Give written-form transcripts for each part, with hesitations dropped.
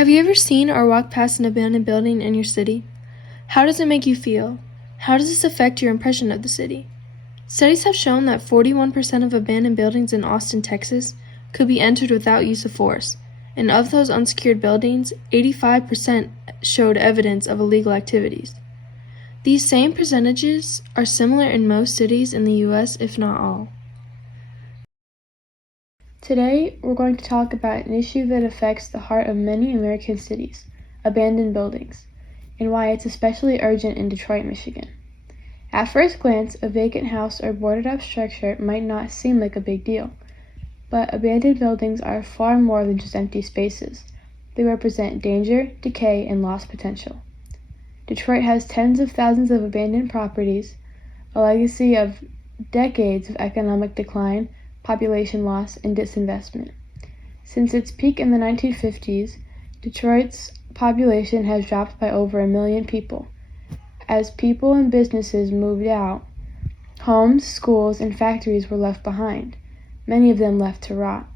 Have you ever seen or walked past an abandoned building in your city? How does it make you feel? How does this affect your impression of the city? Studies have shown that 41% of abandoned buildings in Austin, Texas, could be entered without use of force, and of those unsecured buildings, 85% showed evidence of illegal activities. These same percentages are similar in most cities in the U.S., if not all. Today, we're going to talk about an issue that affects the heart of many American cities, abandoned buildings, and why it's especially urgent in Detroit, Michigan. At first glance, a vacant house or boarded-up structure might not seem like a big deal, but abandoned buildings are far more than just empty spaces. They represent danger, decay, and lost potential. Detroit has tens of thousands of abandoned properties, a legacy of decades of economic decline, population loss, and disinvestment. Since its peak in the 1950s, Detroit's population has dropped by over 1 million people. As people and businesses moved out, homes, schools, and factories were left behind, many of them left to rot.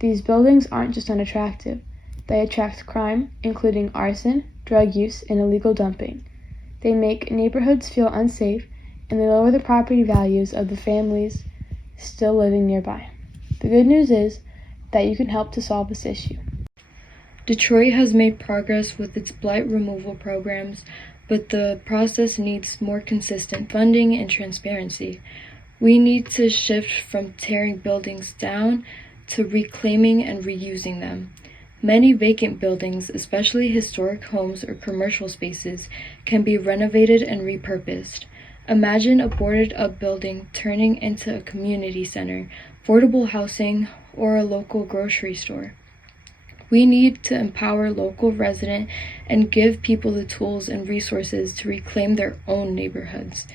These buildings aren't just unattractive. They attract crime, including arson, drug use, and illegal dumping. They make neighborhoods feel unsafe, and they lower the property values of the families still living nearby. The good news is that you can help to solve this issue. Detroit has made progress with its blight removal programs, but the process needs more consistent funding and transparency. We need to shift from tearing buildings down to reclaiming and reusing them. Many vacant buildings, especially historic homes or commercial spaces, can be renovated and repurposed. Imagine a boarded-up building turning into a community center, affordable housing, or a local grocery store. We need to empower local residents and give people the tools and resources to reclaim their own neighborhoods.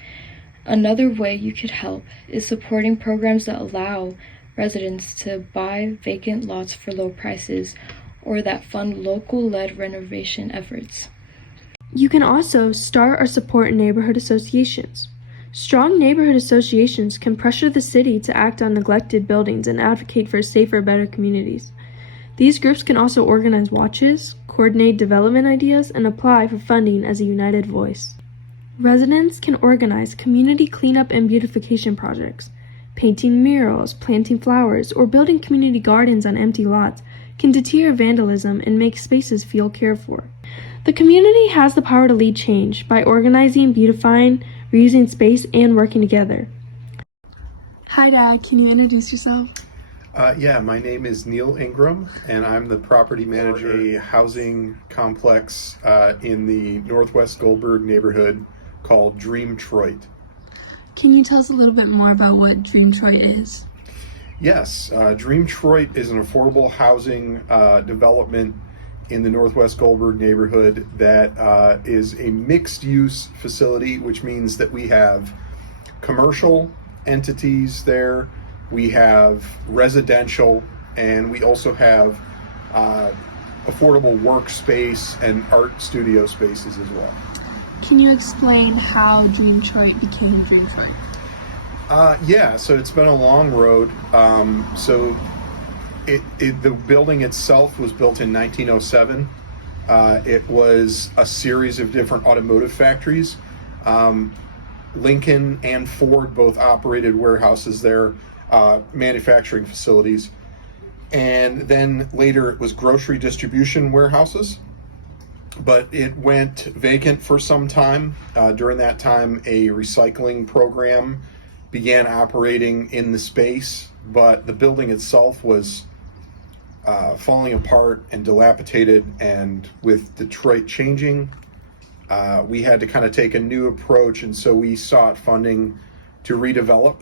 Another way you could help is supporting programs that allow residents to buy vacant lots for low prices or that fund local-led renovation efforts. You can also start or support neighborhood associations. Strong neighborhood associations can pressure the city to act on neglected buildings and advocate for safer, better communities. These groups can also organize watches, coordinate development ideas, and apply for funding as a united voice. Residents can organize community cleanup and beautification projects. Painting murals, planting flowers, or building community gardens on empty lots can deter vandalism and make spaces feel cared for. The community has the power to lead change by organizing, beautifying, reusing space, and working together. Hi, Dad. Can you introduce yourself? My name is Neil Ingram, and I'm the property manager of a housing complex in the Northwest Goldberg neighborhood called Dream Troit. Can you tell us a little bit more about what Dream Troit is? Yes, Dream Troit is an affordable housing development in the Northwest Goldberg neighborhood that is a mixed-use facility, which means that we have commercial entities there, we have residential, and we also have affordable workspace and art studio spaces as well. Can you explain how Dream Troit became Dream Troit? So it's been a long road. The building itself was built in 1907. It was a series of different automotive factories. Lincoln and Ford both operated warehouses there, manufacturing facilities. And then later it was grocery distribution warehouses. But it went vacant for some time. During that time, a recycling program began operating in the space, but the building itself was falling apart and dilapidated, and with Detroit changing, we had to kind of take a new approach, and so we sought funding to redevelop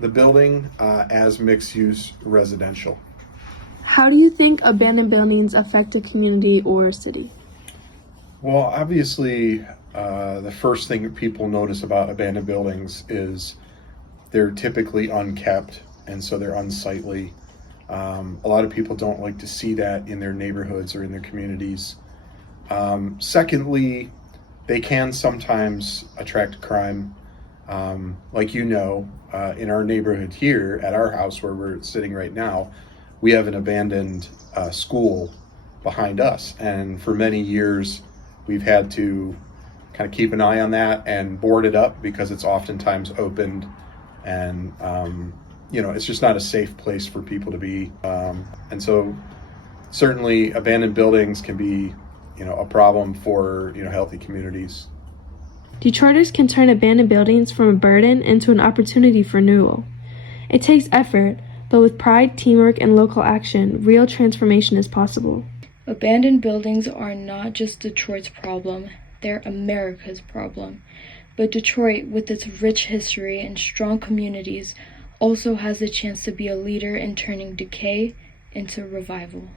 the building as mixed-use residential. How do you think abandoned buildings affect a community or a city? Well, obviously, the first thing that people notice about abandoned buildings is they're typically unkept, and so they're unsightly. A lot of people don't like to see that in their neighborhoods or in their communities. Secondly, they can sometimes attract crime. Like in our neighborhood here at our house where we're sitting right now, we have an abandoned school behind us. And for many years, we've had to kind of keep an eye on that and board it up because it's oftentimes opened, and it's just not a safe place for people to be. And so certainly abandoned buildings can be a problem for healthy communities. Detroiters can turn abandoned buildings from a burden into an opportunity for renewal. It takes effort, but with pride, teamwork, and local action, real transformation is possible. Abandoned buildings are not just Detroit's problem, they're America's problem. But Detroit, with its rich history and strong communities, also has the chance to be a leader in turning decay into revival.